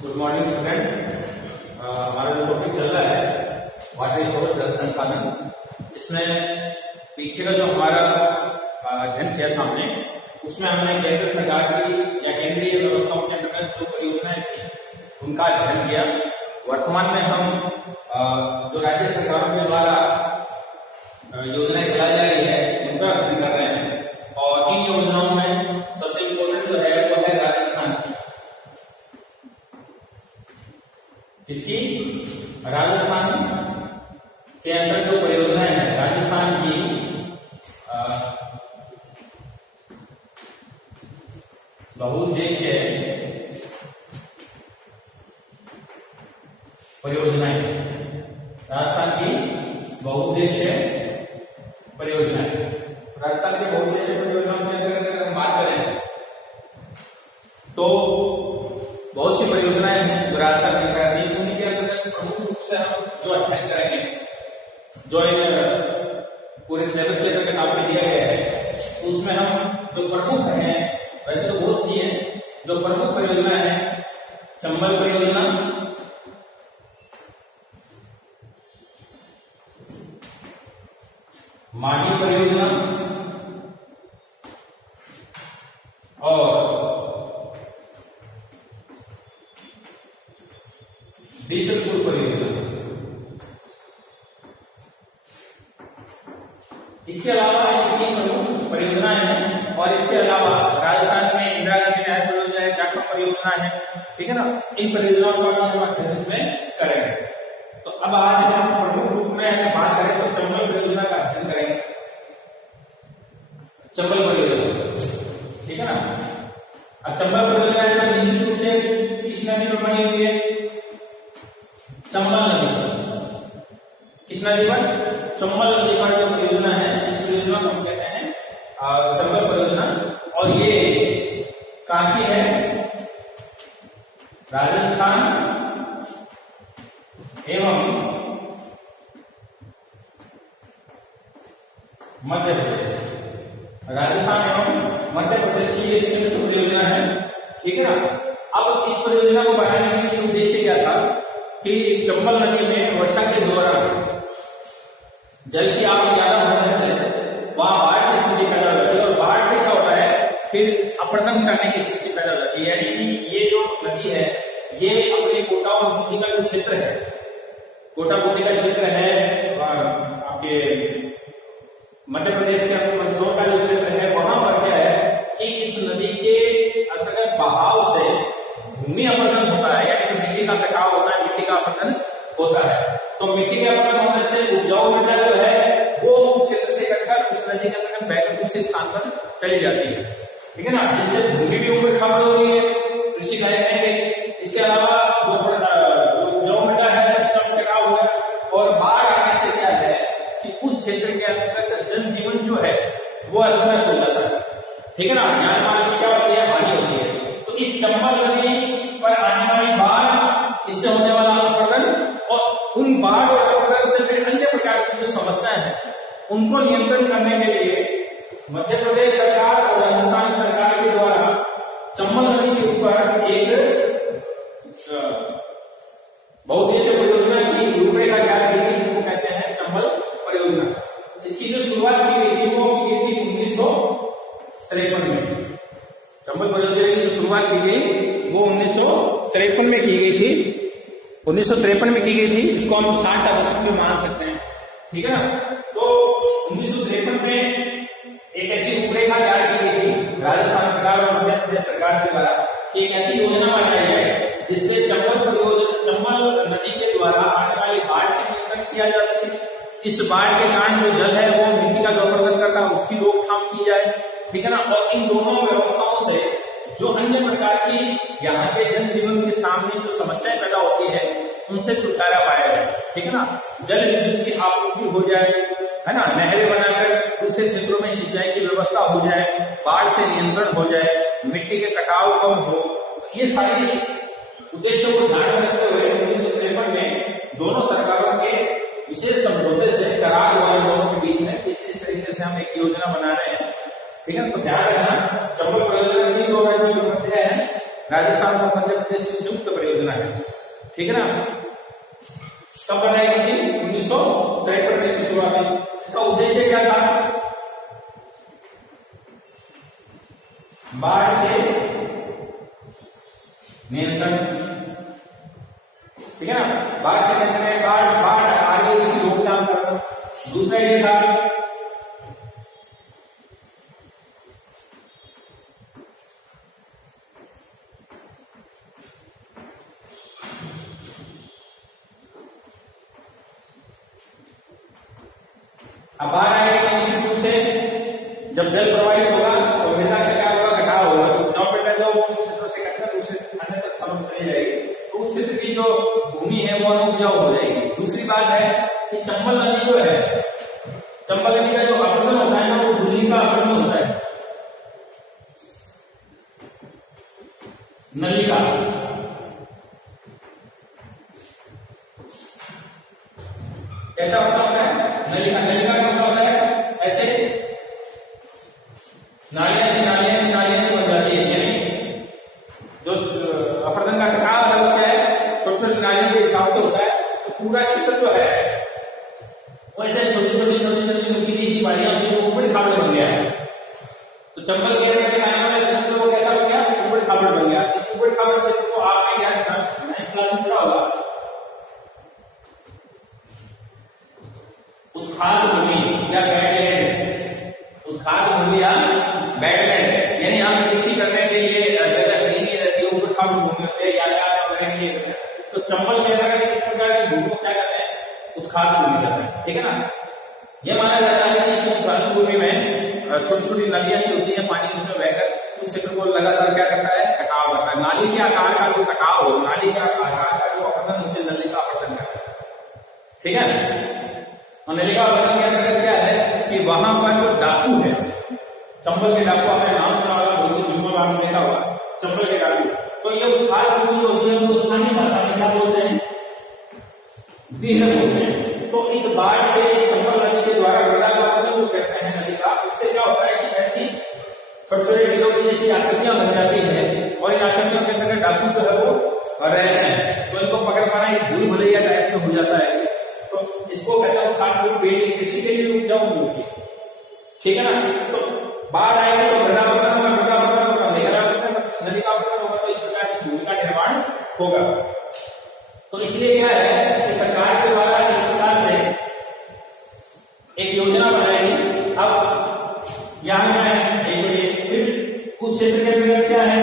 Good morning student. हमारा जो topic चल रहा है वाटर रिसोर्स जल संसाधन, इसमें पीछे का जो हमारा अध्ययन किया था हमने, उसमें हमने केंद्र सरकार की या केंद्रीय व्यवस्थाओं के अंतर्गत जो परियोजनाएं थी उनका अध्ययन किया। वर्तमान में हम जो राज्य सरकारों के द्वारा योजनाएं चलाई जा रही है उनका अध्ययन कर रहे हैं, और इन योजनाओं में सबसे इम्पोर्टेंट जो है वो है राजस्थान की। इसकी राजस्थान के अंदर जो परियोजनाएं हैं, राजस्थान की बहुउद्देश्य परियोजनाएं, राजस्थान की बहुउद्देश्य परियोजनाएं। राजस्थान के बहुउद्देश्य परियोजनाओं के अंतर्गत अगर हम बात करें तो बहुत सी परियोजनाएं हैं जो राजस्थान में कराती है। उन्हीं के अंतर्गत प्रमुख रूप से हम जो अध्ययन करेंगे, जो इन पूरे सिलेबस के अंतर्गत आपको दिया गया है, उसमें हम जो प्रमुख हैं, वैसे तो बहुत सी हैं, जो प्रमुख परियोजना है चंबल परियोजना, माही परियोजना और बीसलपुर परियोजना। इसके अलावा तीन प्रमुख परियोजनाएं हैं, और इसके अलावा राजस्थान में इंदिरा गांधी नहर परियोजना है, जाखड़ परियोजना है, ठीक है ना। इन परियोजनाओं का भी हम अध्ययन इसमें करेंगे। तो अब आज हम प्रमुख रूप में बात करें तो चंबल परियोजना का अध्ययन करेंगे। चंबल परियोजना, ठीक है ना। अब चंबल परियोजना निश्चित रूप से किस नदी पर बनी हुई है? चंबल नदी। किस नदी पर? चंबल नदी पर जो परियोजना है, इस परियोजना को हम कहते हैं चंबल परियोजना। और ये कहाँ की है? राजस्थान एवं मध्य प्रदेश। राजस्थान एवं मध्य प्रदेश की ये संयुक्त परियोजना है, ठीक है ना। अब इस परियोजना को बनाने का मुख्य उद्देश्य क्या था कि चंबल नदी में वर्षा के दौरान जल की आवक ज्यादा होने से वहां बाढ़ की स्थिति पैदा हो जाती है, और बाढ़ से क्या होता है फिर अप्रदम करने की स्थिति पैदा हो जाती है। यानी कि ये जो नदी है ये अपने कोटा और बूंदी का जो क्षेत्र है, कोटा बूंदी का क्षेत्र है, आपके मध्य प्रदेश के अंदर मंदसौर का जो क्षेत्र है, वहां पर क्या है कि इस नदी के अंतर्गत बहाव से भूमि अपरदन होता है, यानी कि मिट्टी का कटाव होता है, मिट्टी का अपरदन होता है। तो मिट्टी के अपरदन होने से उपजाऊ मृदा जो है वो उस क्षेत्र से कटकर उस नदी के अंतर्गत बहकर दूसरे स्थान पर चली जाती है, ठीक है ना। जिससे भूमि भी ऊपर खबर हो रही है, कृषि लायक नहीं रही। इसके अलावा जो उपजाऊ मृदा है उसका भी कटाव हुआ है, और बाढ़ आने से क्या है कि उस क्षेत्र के अंतर्गत जनजीवन जो है वो अस्त व्यस्त हो जाता है, ठीक है ना। जान माल की क्या होती है? हानि होती है। तो इस चंबल नदी पर आने वाली बाढ़, इससे होने वाला अपरदन, और उन बाढ़ और अपरदन से फिर अन्य प्रकार की जो समस्याएं हैं उनको नियंत्रण करने के लिए मध्य प्रदेश सरकार और राजस्थान सरकार के द्वारा चंबल नदी के ऊपर एक बहुउद्देश्य परियोजना की रूपरेखा तैयार की गई, जिसको कहते हैं चंबल परियोजना। इसकी जो शुरुआत की गई थी वो की गई थी 1953 में। चंबल परियोजना की जो शुरुआत की गई वो 1953 में की गई थी। 1953 में की गई थी, इसको हम 60 का दशक में मान सकते हैं, ठीक है ना। तो 1953 में एक ऐसी रूपरेखा तैयार की गई थी राजस्थान सरकार और मध्य प्रदेश सरकार के द्वारा कि एक ऐसी योजना बनाई जाए जिससे चंबल नदी के द्वारा आने वाली बाढ़ से नियंत्रण किया जा सके। इस बाढ़ के कारण जो जल है वो मिट्टी का जो अपरदन करता है उसकी रोकथाम की जाए, ठीक है ना। और इन दोनों व्यवस्थाओं से जो अन्य प्रकार की यहाँ के जनजीवन के सामने जो समस्याएं पैदा होती है उनसे छुटकारा पाया जाए, ठीक है ना। जल विद्युत की आपूर्ति हो जाए, है ना, नहरें बनाकर दूसरे क्षेत्रों में सिंचाई की व्यवस्था हो जाए, बाढ़ से नियंत्रण हो जाए, मिट्टी के कटाव कम हो। ये सारी उद्देश्यों को ध्यान में रखते हुए 1953 में दोनों सरकारों के विशेष समझौते से करार हुआ है दोनों के बीच में, इस तरीके से हम एक योजना बना रहे हैं, ठीक है। तो ध्यान रखना चंबल परियोजना की दो राज्यों के मध्य है राजस्थान और मध्य प्रदेश की संयुक्त परियोजना है, ठीक है ना। कब बनाई गई थी? 1953 में इसकी शुरुआत हुई। इसका उद्देश्य क्या था? बाढ़ से नियंत्रण, ठीक है ना, बाढ़ से नियंत्रण, बाढ़ आगे उसकी रोकथाम करना। दूसरा ये था अब बाढ़ आएगी निश्चित रूप से जब जल प्रवाहित होगा तो मृदा का क्या होगा? कटाव होगा। तो जो बेटा जो क्षेत्रों से कटकर दूसरे अन्य स्थलों में चली जाएगी तो उस क्षेत्र की जो भूमि है वो अनुपजाऊ हो जाएगी। दूसरी बात है कि चंबल नदी जो है, चंबल नदी का जो अपरदन होता है ना, वो धूलि का अपरदन होता है, नली का। कैसा होता है? नली का क्या होता है? ऐसे नालियां से बन जाती है, यानी जो अपरदन का कटाव है वो क्या है? छोटी छोटी नालियों के हिसाब से होता है। तो पूरा क्षेत्र जो है वैसे छोटी छोटी नुकीली सी वादियां से ऊपरी खाबड़ बन गया है। तो चंबल के आने वाले क्षेत्र को कैसा बन गया? ऊपरी खाबड़ बन गया। इस ऊपरी खाबड़ क्षेत्र को आपने क्या 9th क्लास में पढ़ा होगा, उत्खाद भूमि या बैडलैंड। उत्खाद भूमि या बैडलैंड, यानी हम कृषि करने के लिए जगह सही नहीं रहती है, ऊपर खाबड़ भूमि होते हैं, यातायात वगैरह के लिए। तो चंबल के अंदर किस प्रकार की भूमि को क्या कहते हैं? उत्खाद भूमि कहते हैं, ठीक है ना। यह माना जाता है कि इस उत्खाद भूमि में छोटी छोटी नदियां सी होती है, पानी इसमें बहकर उस क्षेत्र को लगातार क्या करता है? कटाव करता है। नाली के आकार का जो कटाव हो, नाली के आकार का जो अपरदन, उसे नली का अपरदन कहते हैं, ठीक है। नली का अपरदन के अंतर्गत क्या है कि वहां पर जो डाकू है, चंबल के डाकू, आपने नाम सुना होगा, बहुत सी फिल्मों में आपने देखा होगा चंबल के डाकू। तो ये उत्खाद भूमि जो होती है वो स्थानीय भाषा में क्या बोलते हैं? बीहड़ बोलते हैं। तो इस बाढ़ से चंबल नदी के द्वारा मृदा का अपरदन जो कहते हैं नदी का, इससे क्या होता है कि ऐसी छोटे छोटे ढीलों की जैसी आकृतियां बन जाती है और इन आकृतियों के अंदर डाकू जो है वो रहते हैं। तो इनको पकड़ पाना एक भूल भुलैया टाइप में हो जाता है। तो इसको कहते हैं उत्खाद भूमि, बेटी कृषि के लिए उपजाऊ भूमि, ठीक है ना। तो बाढ़ आएगी तो मृदा अपरदन होगा, नदी का अपरदन होगा, तो इस प्रकार की भूमि का निर्माण होगा। तो इसलिए क्या है कि सरकार के द्वारा इस प्रकार से एक योजना बनाएगी। अब यहाँ क्या है? फिर उस क्षेत्र के अंदर क्या है?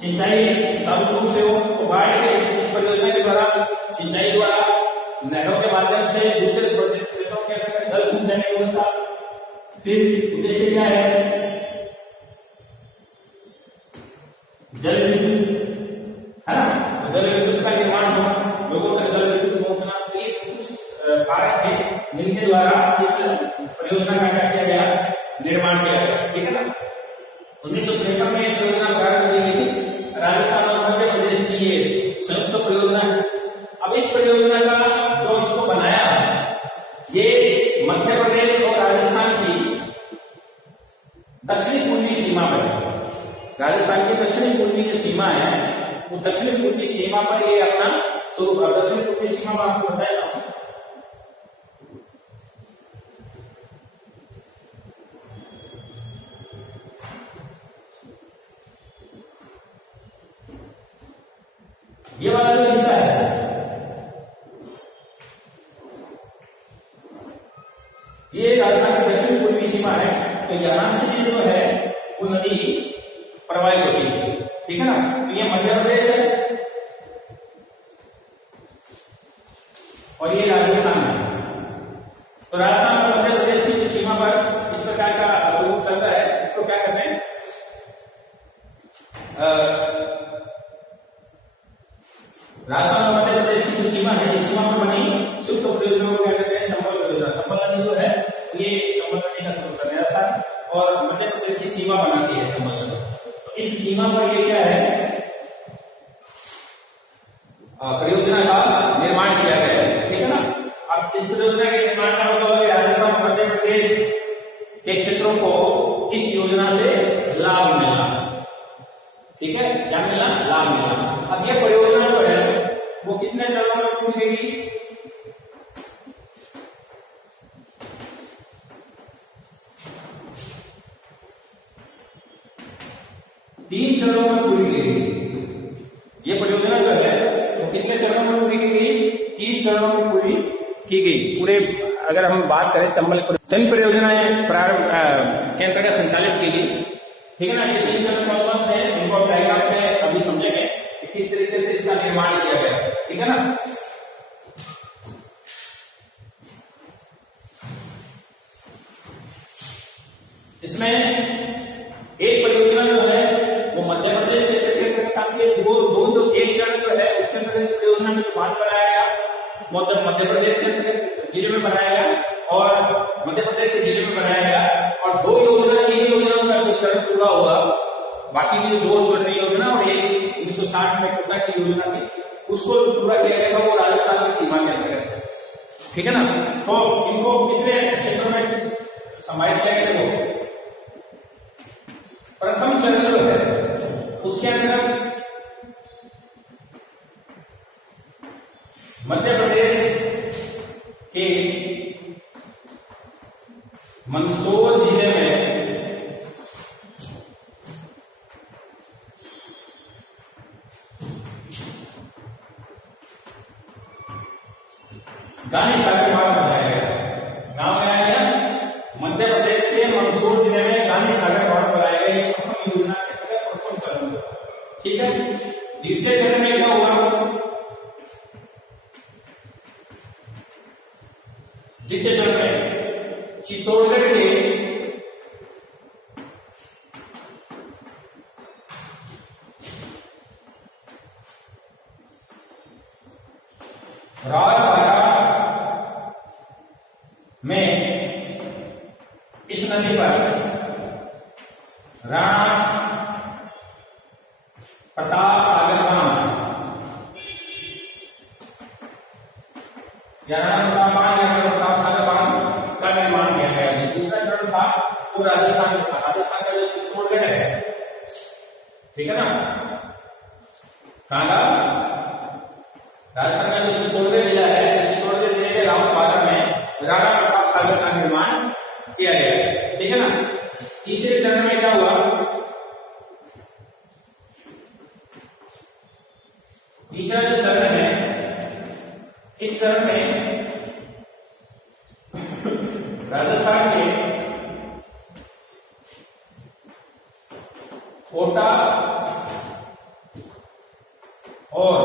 सिंचाई चालू रूप से हो तो बाढ़ के इस परियोजना के द्वारा सिंचाई द्वारा नहरों के माध्यम से दूसरे क्षेत्रों के अंदर जल पहुंचाने की व्यवस्था। फिर उद्देश्य क्या है? जल विद्युत, है ना, जल विद्युत का निर्माण होना, लोगों तक जल विद्युत पहुंचना। तो ये कुछ कारक थे जिनके द्वारा इस परियोजना का क्या किया गया? निर्माण किया गया, ठीक है ना। 1953 में परियोजना प्रारंभ की गई थी। राजस्थान और मध्य प्रदेश की ये संयुक्त परियोजना है। अब इस परियोजना का जो इसको बनाया ये मध्य प्रदेश और राजस्थान की दक्षिणी पूर्वी सीमा पर है। राजस्थान की दक्षिणी पूर्वी जो सीमा है वो दक्षिणी पूर्वी सीमा पर ये अपना स्वरूप, दक्षिणी पूर्वी सीमा में आपको बताया था। ये वाला जो हिस्सा है ये राजस्थान की दक्षिण पूर्वी सीमा है। तो यहां से जो है वो नदी प्रवाहित होती है, ठीक है ना। तो ये मध्य प्रदेश है और ये राजस्थान है। तो राजस्थान और मध्य प्रदेश की सीमा पर इस प्रकार का स्वरूप चलता है। इसको क्या कहते हैं? राजस्थान और मध्य प्रदेश की जो सीमा है, इस सीमा पर बनी संयुक्त परियोजना को क्या कहते हैं? चंबल परियोजना। चंबल नदी जो है ये चंबल नदी का स्रोत है। राजस्थान और मध्य प्रदेश की सीमा बनाती है चंबल नदी। तो इस सीमा पर ये क्या है? परियोजना का निर्माण किया गया है, ठीक है ना। अब इस परियोजना के निर्माण का मतलब है राजस्थान और मध्य प्रदेश के क्षेत्रों को इस योजना से लाभ मिला, ठीक है, क्या मिला, लाभ मिला। अब ये परियोजना जो है वो कितने चरणों में पूरी होगी, 3 चरणों में पूरी की गई। ये परियोजना जो है वो कितने चरणों में पूरी की गई, 3 चरणों में पूरी की गई। पूरे अगर हम बात करें चंबल 3 परियोजनाएं प्रारंभ के अंतर्गत संचालित की गई, ठीक है ना। ये 3 चरण कौन से हैं, इनको डायग्राम से अभी समझेंगे कि किस तरीके से इसका निर्माण किया गया, ठीक है ना। इसमें एक परियोजना जो है वो मध्य प्रदेश क्षेत्र के अंतर्गत आती है। दो जो एक चरण जो है उसके अंतर्गत इस परियोजना में जो बांध बनाया गया मध्य प्रदेश के अंतर्गत जिले में बनाया गया और मध्य प्रदेश के जिले में बनाया गया, और 2 योजना, 3 योजनाओं का जो चरण पूरा हुआ, बाकी की 2 चरणीय योजना और एक 1960 में कोटा की योजना थी, उसको पूरा किया गया वो राजस्थान की सीमा के अंतर्गत है, ठीक है ना। तो इनको कितने क्षेत्रों में समाहित किया गया, प्रथम चरण जो है उसके अंदर मध्य प्रदेश के मंदसौर जिले में गांधी सागर बांध बनाया गया। गांव बनाया गया मध्य प्रदेश के मंदसौर जिले में गांधी सागर बांध बनाया गया। ये प्रथम योजना के तहत प्रथम चरण हुआ, ठीक है। द्वितीय चरण में क्या हुआ, द्वितीय चरण में चित्तौड़गढ़ के रावतबाड़ा में इस नदी पर राणा प्रताप सागर बांध या राणा प्रताप सागर बांध का निर्माण किया गया। दूसरा चरण था वो राजस्थान में था। राजस्थान का जो चित्तौड़गढ़ है, ठीक है ना, कहां का, राजस्थान का जो चित्तौड़गढ़ जिला है, चित्तौड़गढ़ जिले के रावतबाड़ा में राणा प्रताप सागर का निर्माण किया गया, ठीक है ना। तीसरे चरण में क्या हुआ, तीसरा जो चरण है, इस चरण में राजस्थान के कोटा और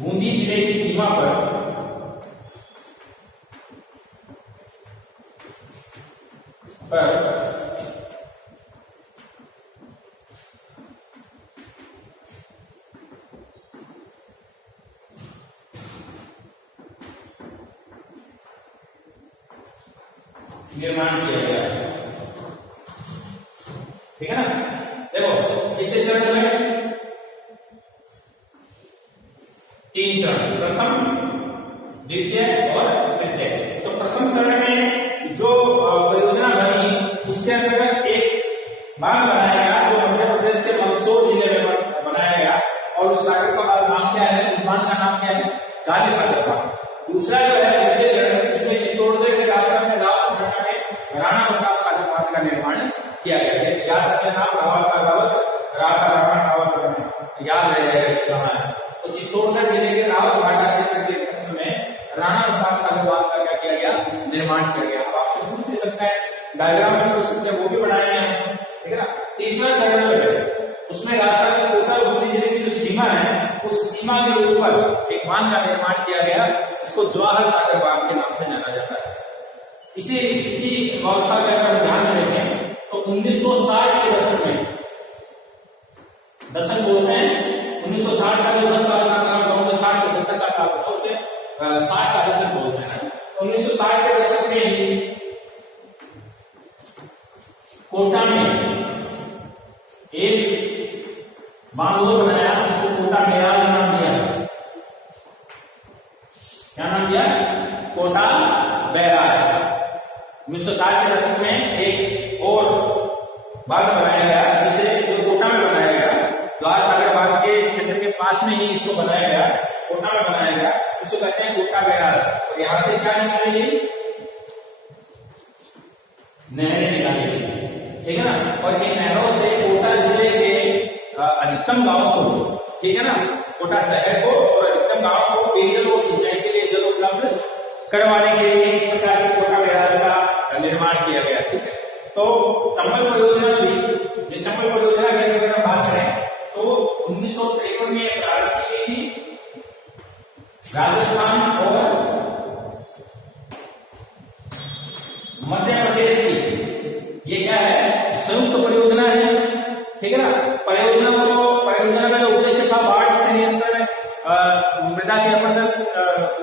बूंदी जिले की सीमा पर निर्माण किया गया, ठीक है ना। देखो कितने चरण में, 3 चरण, प्रथम, द्वितीय और तृतीय। तो प्रथम चरण में जो परियोजना बनी उसके अंतर्गत एक बांध बनाया गया जो मध्य प्रदेश के मंदसौर जिले में बनाया गया, और उस सागर का नाम क्या है, इस बांध का नाम क्या है, गांधी सागर बांध। दूसरा जो है द्वितीय चरण, उसमें चित्तौड़गढ़ के राजस्थान में रावतबाड़ा में राणा प्रताप सागर बांध का निर्माण किया गया है। याद रखना नाम, रावत का रावत, राणा रावत, याद रहेगा कहां है। तो चित्तौड़गढ़ जिले के रावतबाड़ा क्षेत्र के प्रश्न में राणा प्रताप सागर बांध का क्या किया गया, निर्माण किया गया। अब आपसे पूछ भी सकता है, डायग्राम में पूछ सकते हैं, वो भी बनाए हैं, ठीक है ना। तीसरा चरण जो है उसमें राजस्थान के कोटा और बूंदी जिले की जो सीमा है, उस सीमा के ऊपर एक बांध का निर्माण किया गया, इसको जवाहर सागर बांध के नाम से जाना जाता है। इसी व्यवस्था का अगर ध्यान में रखें तो 1960 के दशक में, दशक बोलते हैं 1960 का जो 10 साल का काल होगा, 60 से 70 का काल होता है, उसे 60 का दशक बोलते हैं ना। 1960 के दशक में ही कोटा में एक बांध बनाया, उसको कोटा बैराज नाम दिया। क्या नाम दिया, कोटा बैराज। 1960 के दशक में एक और बांध बनाया गया, जिसे जो कोटा में बनाया गया, द्वार सागर बांध के क्षेत्र के पास में ही इसको बनाया गया, कोटा में बनाया गया, इसको कहते हैं कोटा बैराज। और यहाँ से क्या निकालेगी, नहरें निकालेगी, ठीक है ना। और इन नहरों से कोटा जिले के अधिकतम गांवों को, ठीक है ना, कोटा शहर को और अधिकतम गांवों को पेयजल और सिंचाई के लिए जल उपलब्ध करवाने के लिए इस प्रकार के कोटा बैराज का निर्माण किया गया, ठीक है। तो चंबल परियोजना थी, ये चंबल परियोजना के अगर बात करें तो 1953 में प्रारंभ की गई थी। राजस्थान और मध्य प्रदेश की ये क्या है, संयुक्त परियोजना है, ठीक है ना। परियोजना का जो उद्देश्य था बाढ़ से नियंत्रण, मृदा के अपरदन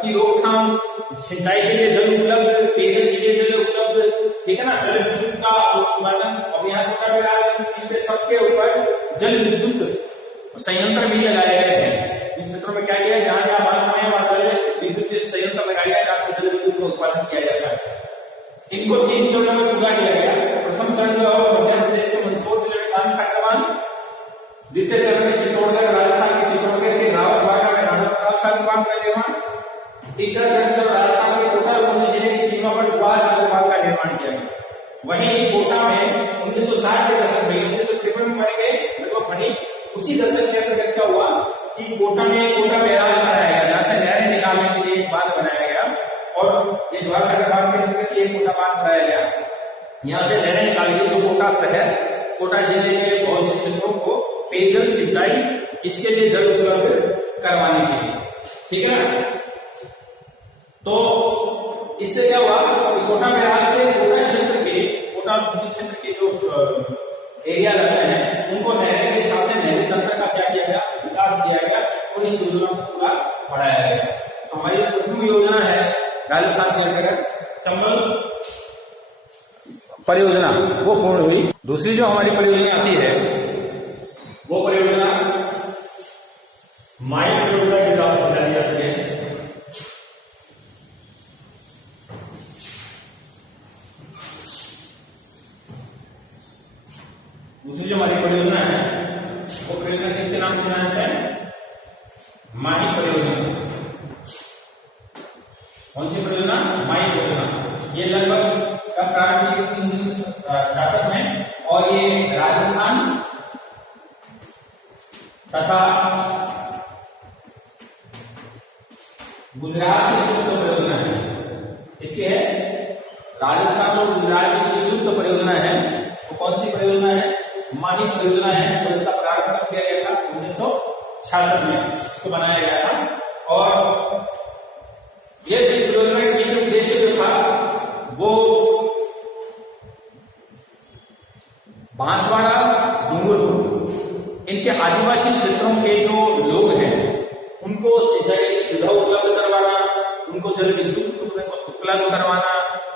की रोकथाम, सिंचाई के लिए जल उपलब्ध, पेयजल के लिए जल उपलब्ध, ठीक है ना, जल विद्युत का उत्पादन। अब यहाँ इनके सबके ऊपर जल विद्युत संयंत्र भी लगाए गए हैं। इन क्षेत्रों में क्या किया, जहां जहां बांध है वहां जल विद्युत संयंत्र लगाया गया, जहां से जल विद्युत का उत्पादन किया जाता है। इनको 3 चरणों में पूरा किया गया। प्रथम चरण जो है मध्य प्रदेश के मंदसौर जिले में सागर बांध, द्वितीय चरण में चित्तौड़गढ़, राजस्थान के चित्तौड़गढ़ के रावतबाड़ा में राणा प्रताप सागर बांध का निर्माण, तीसरा चरण राजस्थान के कोटा और बूंदी जिले की सीमा पर द्वार सागर बांध का निर्माण किया गया। वहीं कोटा में 1960 के दशक में, 1953 में बने गए, लगभग वहीं उसी दशक के अंतर्गत क्या हुआ कि कोटा में कोटा बैराज बनाया गया, जहां से नहरें निकालने के लिए एक बांध बनाया गया। और ये द्वार सागर बांध के अंतर्गत ये कोटा बांध बनाया गया, यहाँ से नहरें निकाली गई जो कोटा शहर, कोटा जिले के बहुत से क्षेत्रों को पेयजल सिंचाई इसके लिए जल उपलब्ध करवाने के लिए, ठीक है ना। तो इससे क्या हुआ कि कोटा बैराज से कोटा क्षेत्र के, कोटा क्षेत्र के जो एरिया लगते हैं उनको नहर के हिसाब से नहरी तंत्र का क्या किया गया, विकास किया गया और इस योजना को पूरा बढ़ाया गया। तो हमारी प्रथम योजना है राजस्थान के अंतर्गत चंबल परियोजना, वो पूर्ण हुई। दूसरी जो हमारी परियोजना आती है वो परियोजना माई परियोजना के नाम से जानी जाती है। दूसरी जो हमारी परियोजना है वो परियोजना किसके नाम से जाना जाता है, माही परियोजना। कौन सी परियोजना, माही परियोजना। ये लगभग कब प्रारंभ की थी, 1966 में, और ये राजस्थान तथा गुजरात की संयुक्त परियोजना है। इसकी है राजस्थान और गुजरात की संयुक्त परियोजना है। तो कौन सी परियोजना है, माही परियोजना है। और इसका प्रारंभ कब किया गया था, 1966 में इसको बनाया गया था। और यह इस परियोजना का विशेष उद्देश्य जो था वो बांसवाड़ा, डूंगरपुर, इनके आदिवासी क्षेत्रों के जो लोग हैं उनको सिंचाई की सुविधा उपलब्ध करवाना, उनको जल विद्युत उपलब्ध करवाना,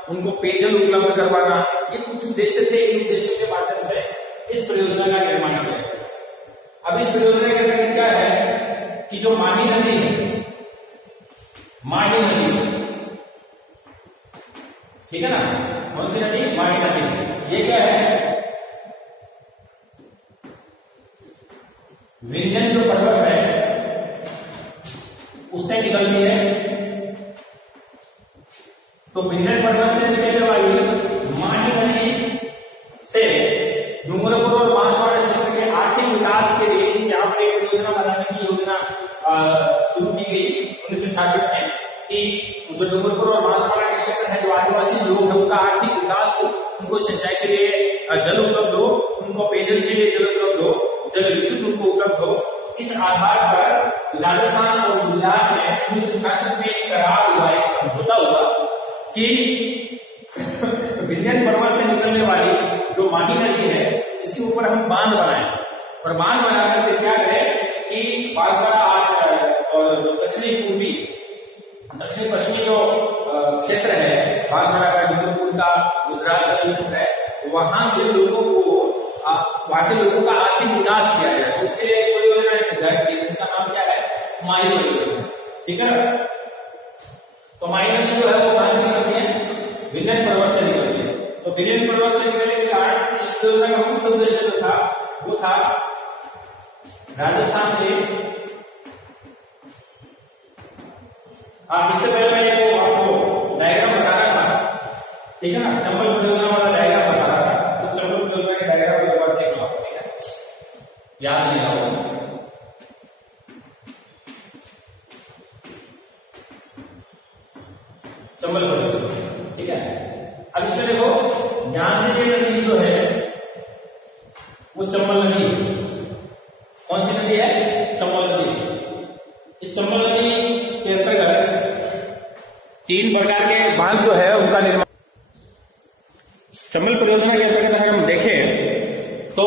उनको पेयजल उपलब्ध करवाना, ये कुछ उद्देश्य थे। इन उद्देश्यों के माध्यम से इस परियोजना का निर्माण किया गया। अब इस परियोजना के अंतर्गत क्या है कि जो माही नदी है, माही नदी, ठीक है ना, कौन सी नदी, माही नदी, ये क्या है, विंध्यन जो पर्वत है उससे निकलती है। तो विंध्यन पर्वत से निकलने वाली माही नदी से डूंगरपुर और बांसवाड़ा क्षेत्र के आर्थिक विकास के लिए यहाँ पर एक योजना बनाने की योजना शुरू की गई 1966 में कि जो डूंगरपुर और बांसवाड़ा के क्षेत्र है, जो आदिवासी लोग हैं, उनका आर्थिक विकास हो, उनको सिंचाई के लिए जल उपलब्ध हो, उनको पेयजल के लिए जल उपलब्ध हो, जल विद्युत उनको उपलब्ध हो। इस आधार पर राजस्थान और गुजरात में 1966 में एक करार हुआ, एक समझौता हुआ कि विंध्यन पर्वत से निकलने वाली जो माही नदी है इसके ऊपर हम बांध बनाएं। और बांध बनाकर फिर क्या करें कि बांसवाड़ा और दक्षिणी पूर्वी, दक्षिण पश्चिमी जो क्षेत्र है बांसवाड़ा का, डूंगरपुर का, गुजरात का जो क्षेत्र है, वहां के लोगों को, वहां के लोगों का आर्थिक विकास किया जाए। उसके लिए कोई योजना निर्धारित की, जिसका नाम क्या है, माही परियोजना, ठीक है ना। तो माही नदी जो है वो कहां से निकलती है, विंध्यन पर्वत से निकलती है। तो विंध्यन पर्वत से निकलने के कारण योजना का मुख्य उद्देश्य जो था वो था राजस्थान के, इससे पहले मैं आपको डायग्राम बता रहा था, ठीक है ना, चंबल परियोजना वाला डायग्राम बता रहा था, तो चंबल परियोजना के डायग्राम को एक बार देख लो, ठीक है, याद नहीं रहा। चंबल परियोजना, ठीक है। अब इसमें देखो, यहां से ये नदी जो है वो चंबल नदी है। कौन सी नदी है? चंबल नदी। इस चंबल नदी के अंतर्गत 3 प्रकार के बांध जो है उनका निर्माण। चंबल परियोजना के अंतर्गत अगर हम देखें तो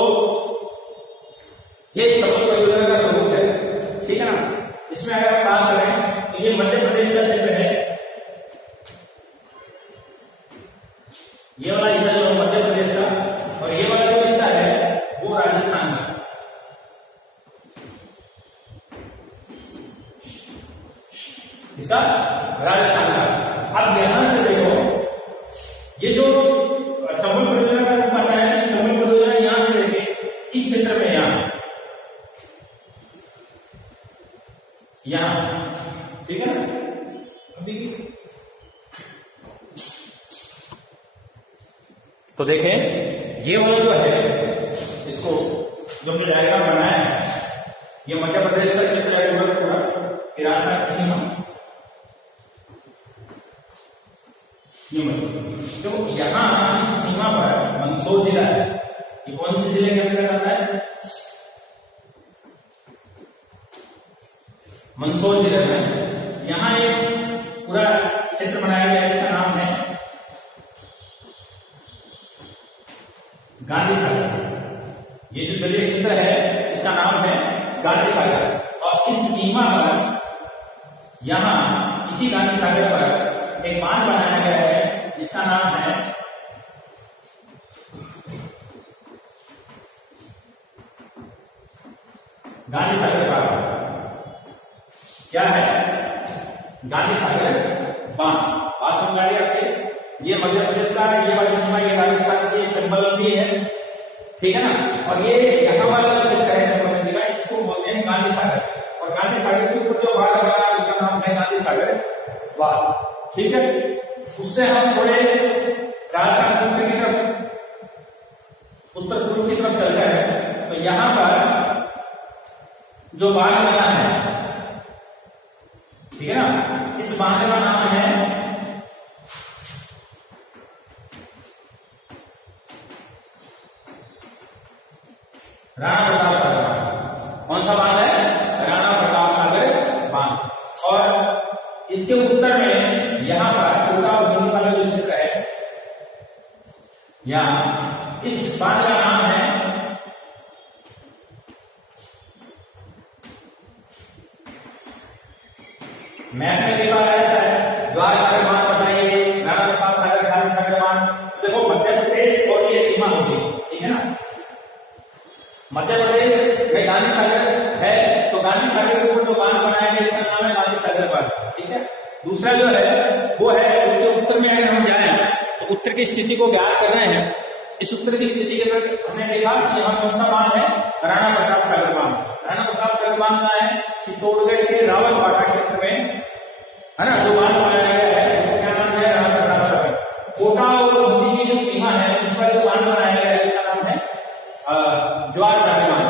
ये चंबल परियोजना का स्वरूप है, ठीक है ना। इसमें अगर हम बात करें तो ये मध्य प्रदेश का क्षेत्र है, ये वाला हिस्सा जो मध्य प्रदेश का, और ये वाला जो हिस्सा है वो राजस्थान का। इसका राजस्थान का। अब यहां से देखो, ये जो चंबल परियोजना का रूप आता है, चंबल परियोजना यहां से लेके इस क्षेत्र में यहां, ठीक है ना। अभी तो देखें, ये वाला जो है, इसको जो हमने डायग्राम बनाया है, ये मध्य प्रदेश का क्षेत्र है पूरा, राजस्थान की सीमा, तो यहाँ इस सीमा पर मंदसौर जिला है। ये कौन से जिले के अंतर्गत आता है? मंदसौर जिले में यहाँ एक पूरा क्षेत्र बनाया गया है, इसका नाम है गांधी सागर। ये जो जलीय क्षेत्र है इसका नाम है गांधी सागर, और इस सीमा पर यहाँ इसी गांधी सागर पर एक बांध बनाया गया है जिसका नाम है गांधी सागर बांध। क्या है? गांधी सागर बांध। बात समझ आ रही है आपके? ये मध्य प्रदेश का, ये वाली सीमा ये राजस्थान की चंबल नदी है, ठीक है ना। और ये यहाँ वाला क्षेत्र है चंबल नदी का, इसको बोलते हैं गांधी सागर। और गांधी सागर के ऊपर जो बांध बना है उसका नाम है गांधी सागर बांध, ठीक है। उससे हम थोड़े राजस्थान उत्तर की तरफ, उत्तर पूर्व की तरफ चलते हैं, तो यहां पर जो बांध बना है, ठीक है ना, इस बांध का नाम है राणा प्रताप सागर बांध। कौन सा बांध है? राणा प्रताप सागर बांध। और इसके उत्तर में यहां पर कोटा और बूंदी वाला जो क्षेत्र है, यहाँ इस बांध का नाम है मैप में देखा रहता है ज्वार सागर बांध बताइए, राणा प्रताप सागर, गांधी सागर बांध। देखो मध्य प्रदेश और ये सीमा होगी, ठीक है ना। मध्य प्रदेश में गांधी सागर है, तो गांधी सागर के ऊपर जो बांध बनाया गया इसका नाम है गांधी सागर बांध, ठीक है। दूसरा जो है वो है उसके उत्तर में अगर हम जाएं तो उत्तर की स्थिति को ज्ञात कर रहे हैं। इस उत्तर की स्थिति के अंदर हमने देखा कि यहाँ कौन सा बांध है? राणा प्रताप सागर बांध। राणा प्रताप सागर बांध का है चित्तौड़गढ़ के रावलभाटा क्षेत्र में, है ना, जो बांध बनाया गया है इसका क्या नाम है? राणा प्रताप सागर। कोटा और बूंदी की जो सीमा है उस पर जो बांध बनाया गया है इसका नाम है ज्वार सागर बांध।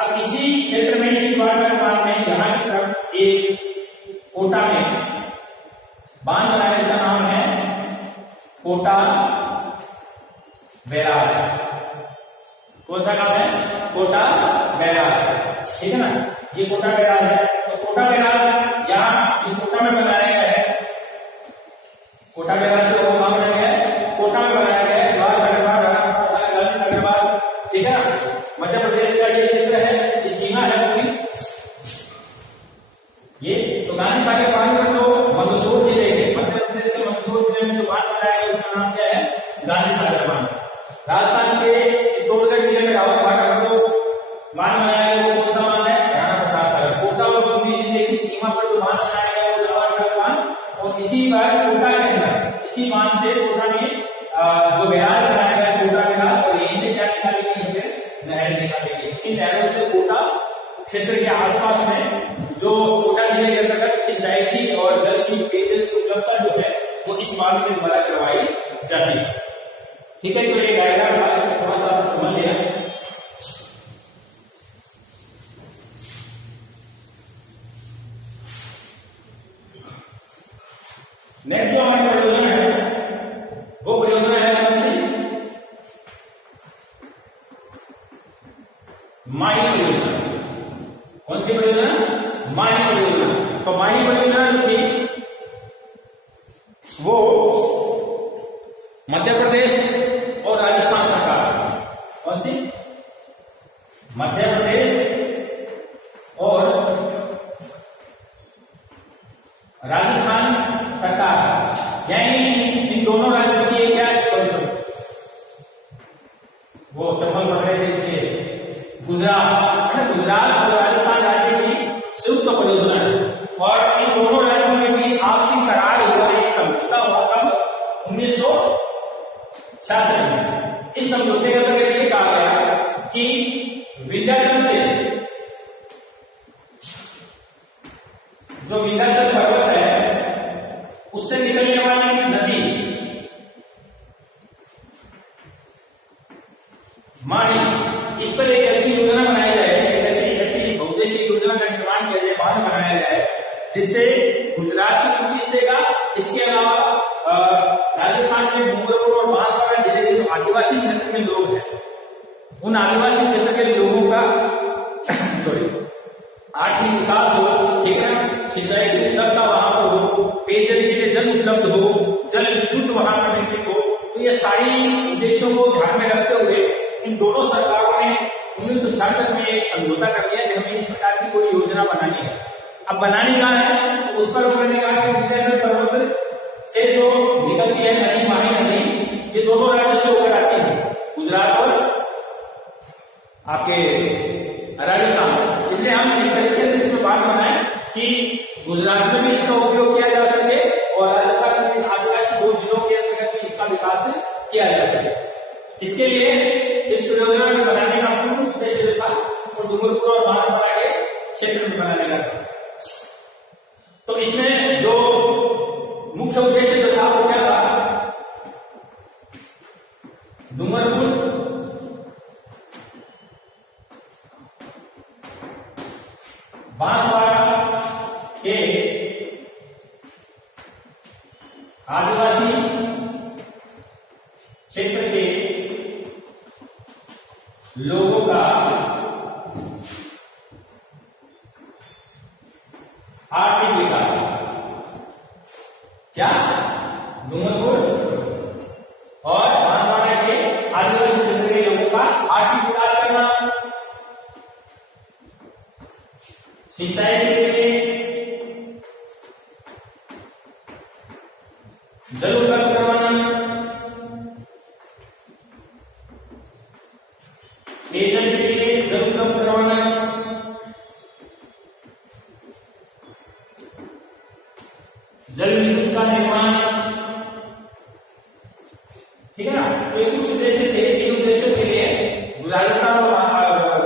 अब इसी क्षेत्र में, इसी ज्वार सागर बांध में यहाँ की तरफ एक कोटा में बांध बनाया, इसका नाम है कोटा बैराज। कौन सा नाम है? कोटा बैराज, ठीक है ना। ये कोटा बैराज है, तो कोटा बैराज यहाँ इस कोटा में बनाया गया है। कोटा बैराज जो कहाँ बनाया गया है? कोटा में बनाया गया है। ज्वार सागर बांध, राणा प्रताप सागर, गांधी सागर बांध, ठीक है ना। मध्य प्रदेश का ये क्षेत्र है, ये सीमा है उसकी। ये तो गांधी सागर बांध पर जो मंदसौर जिले के, मध्य प्रदेश के मंदसौर जिले में जो बांध बनाया गया उसका नाम क्या है? गांधी सागर बांध। राजस्थान के चित्तौड़गढ़ जिले में रावलभाटा पर जो बांध बनाया गया वो कौन सा बांध है? राणा प्रताप सागर। कोटा और बूंदी जिले की सीमा पर जो बांध बनाया गया वो ज्वार सागर बांध। और इसी बार कोटा के अंदर, इसी बांध से कोटा में जो बैराज बनाया गया कोटा बैराज, और यहीं से क्या निकाली गई है, फिर नहर निकाली गई। इन नहरों से कोटा क्षेत्र के आसपास में जो कोटा जिले के अंतर्गत सिंचाई की और जल की पेयजल की उपलब्धता जो है वो इस मार्ग के द्वारा करवाई जाती है। ठीक है, तो ये डायग्राम था, इसे थोड़ा सा समझ लिया। नेक्स्ट जो हमारी परियोजना है वो परियोजना है कौन सी? माही परियोजना। कौन सी परियोजना? माही परियोजना। तो माही परियोजना जो थी वो मध्य प्रदेश और राजस्थान सरकार, कौन सी? मध्य प्रदेश और राजस्थान सरकार, यानी इन दोनों राज्यों की क्या वो चप्पल पड़ रहे थे इसलिए गुजरात है ना, गुजरात और राजस्थान राज्य की संयुक्त परियोजना है। और इन दोनों राज्यों में भी आपसी करार हुआ, एक समझौता हुआ कब? 1966 में। इस समझौते के अंतर्गत ये कहा गया कि विंध्याचल से जो विंध्याचल पर्वत है उससे निकलने वाली नदी माही, इस पर एक ऐसी योजना बनाई जाए, एक ऐसी बहुउद्देशीय योजना का निर्माण किया जाए, बांध बनाया जाए, जिससे गुजरात के कुछ हिस्से का, इसके अलावा राजस्थान के डूंगरपुर और बांसवाड़ा जिले के जो आदिवासी क्षेत्र के लोग हैं उन आदिवासी क्षेत्र के लोगों का आर्थिक विकास हो, ठीक है, सिंचाई की उपलब्धता वहां पर हो, पेयजल के लिए जल उपलब्ध हो, जल विद्युत वहां पर निर्मित हो। तो ये सारी उद्देश्यों को ध्यान में रखते हुए इन दोनों सरकारों ने 1966 में एक समझौता कर लिया कि हमें इस प्रकार की कोई योजना बनानी है। अब बनानी कहाँ है? उस पर उन्होंने कहा कि विंध्याचल पर्वत से जो निकलती है नदी माही नदी, ये दोनों राज्यों से होकर आती है, गुजरात और आपके राजस्थान। इसलिए हम इस तरीके से इसमें बात बनाए कि गुजरात में भी इसका उपयोग किया जा सके और राजस्थान में इस आदिवासी 2 जिलों के अंतर्गत भी इसका विकास किया जा सके। इसके लिए इस परियोजना को बनाने का पूर्ण उद्देश्य था और डूंगरपुर और बांसवाड़ा के क्षेत्र में बनाने का था। तो इसमें जो मुख्य उद्देश्य जो था वो क्या था? डूंगरपुर, बांसवाड़ा के आदिवासी क्षेत्र के लोगों का आर्थिक विकास। क्या? डूंगरपुर और बांसवाड़ा के आदिवासी क्षेत्र के लोगों का आर्थिक विकास करना, सिंचाई के लिए जल उपलब्ध करवाना, पेयजल के लिए जल उपलब्ध करवाना, जल विद्युत का निर्माण, ठीक है ना। तो ये कुछ उद्देश्य थे। इन उद्देश्यों के लिए राजस्थान और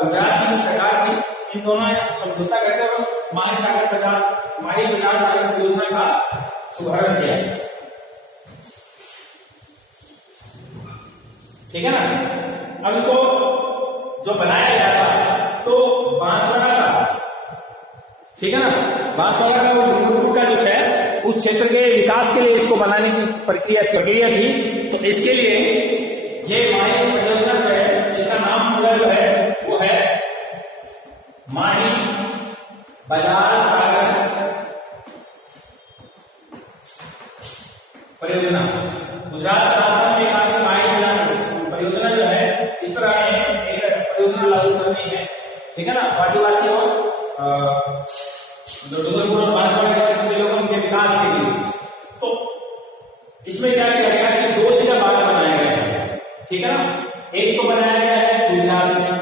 गुजरात की सरकार थी, इन दोनों ने समझौता करके और माही बाजार सागर योजना का शुभारंभ किया, ठीक है ना। अब इसको जो बनाया गया था तो बांसवाड़ा का, ठीक है ना, बांसवाड़ा का और डूंगरपुर का जो है उस क्षेत्र के विकास के लिए इसको बनाने की प्रक्रिया थी। तो इसके लिए ये माही परियोजना जो है, इसका नाम पूरा जो है वो है माही बाजार सागर परियोजना। गुजरात राजस्थान में एक माही बाजार परियोजना जो है इस पर आए हैं, एक परियोजना लागू करनी है, ठीक है ना। आदिवासी और डूंगरपुर और बांसवाड़ा के क्षेत्र के लोगों के विकास के लिए। तो इसमें क्या किया गया कि 2 जगह बांध बनाया गया है, ठीक है ना। एक तो बनाया गया है गुजरात में,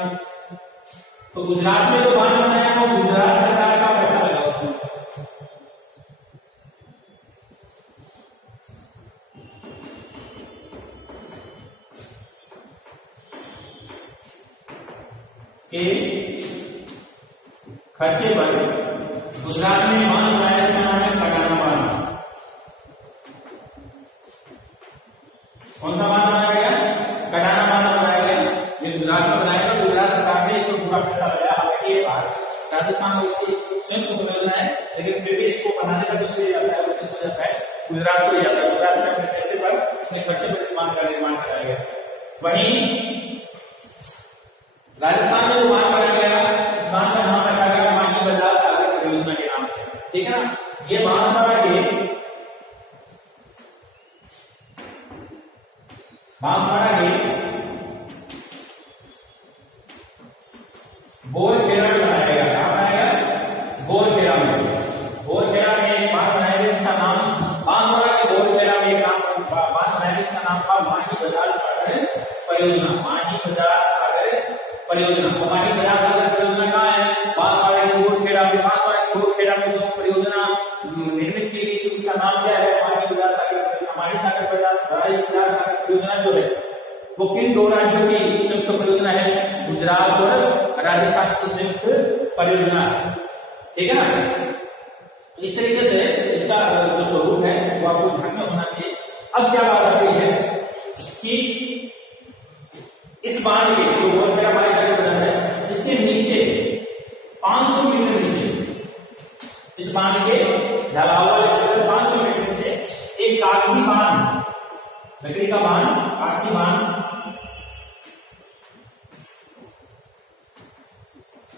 तो गुजरात में जो बांध बनाया है वो गुजरात सरकार का पैसा लगा उसमें। के खर्चे पर गुजरात में बांध बनाया जिसका नाम है कडाना बांध। कौन सा बांध बनाया गया? कडाना बांध बनाया गया। ये गुजरात में बनाया गया। गुजरात सरकार ने इसको पूरा पैसा लगाया। हालांकि ये राजस्थान में उसकी संयुक्त परियोजना है, लेकिन फिर भी इसको बनाने का दूसरे जाता है, किसको जाता है? गुजरात को ही जाता है। गुजरात में अपने पैसे पर, अपने खर्चे पर इस बांध का निर्माण कराया गया। वहीं राजस्थान में जो बांध बनाया गया, इस बांध का नाम रखा गया माही बजार सागर परियोजना के नाम से। ठीक है ना? ये बांसवाड़ा के बोरखेड़ा में बनाया गया। कहां बनाया गया? बोरखेड़ा में। बोरखेड़ा में एक बांध बनाया गया जिसका नाम बांसवाड़ा के बोरखेड़ा में एक बांध बनाया गया जिसका नाम था माही बजार सागर परियोजना। माही बजार सागर परियोजना। और माही बजार सागर परियोजना कहाँ है? बांसवाड़ा के बोरखेड़ा में। बांसवाड़ा के बोरखेड़ा में जो परियोजना निर्मित की गई थी उसका नाम क्या है? माही बजार सागर परियोजना। माही बजार सागर परियोजना जो है वो किन दो राज्यों की संयुक्त परियोजना है? गुजरात और राजस्थान की संयुक्त परियोजना है। ठीक है ना? इस तरीके से इसका जो स्वरूप है वो आपको ध्यान में होना चाहिए। अब क्या बात आती है कि इस बांध के जो बोरखेड़ा माही सागर बांध है, इसके नीचे 500 मीटर नीचे, इस बांध के ढलाव वाले क्षेत्र 500 मीटर नीचे एक काटनी बांध, लकड़ी का बांध, काटनी बांध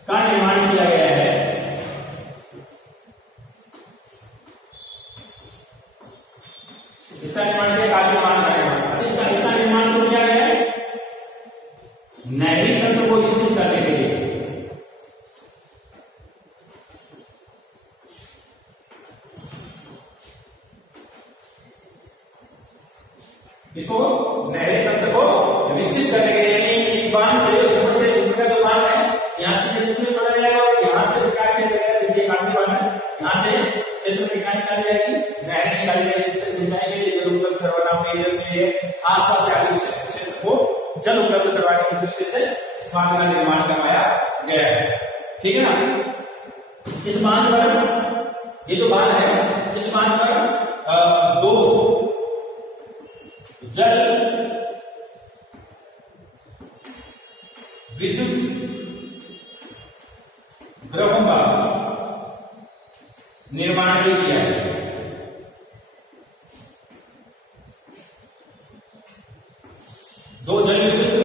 का निर्माण किया गया है। इसका निर्माण किया काटनी बांध का निर्माण। इसका निर्माण क्यों किया गया है? नहरी तंत्र को विकसित करने के लिए। इसको नहरी तंत्र को विकसित करने के लिए इस बांध से जो बांध है यहाँ से जब इसमें छोड़ा जाएगा और यहाँ से निकाल के जाएगा, जैसे काटने वाला है यहाँ से क्षेत्र में क्या निकाली जाएगी? नहरें निकाली जाएगी, जिससे सिंचाई के लिए जल उपलब्ध करवाना, पेयजल के लिए आसपास के क्षेत्र को जल उपलब्ध करवाने की दृष्टि से इस बांध का निर्माण करवाया गया है। ठीक है ना? इस बांध पर, ये जो बांध है, इस बांध पर दो जल विद्युत ग्रहों का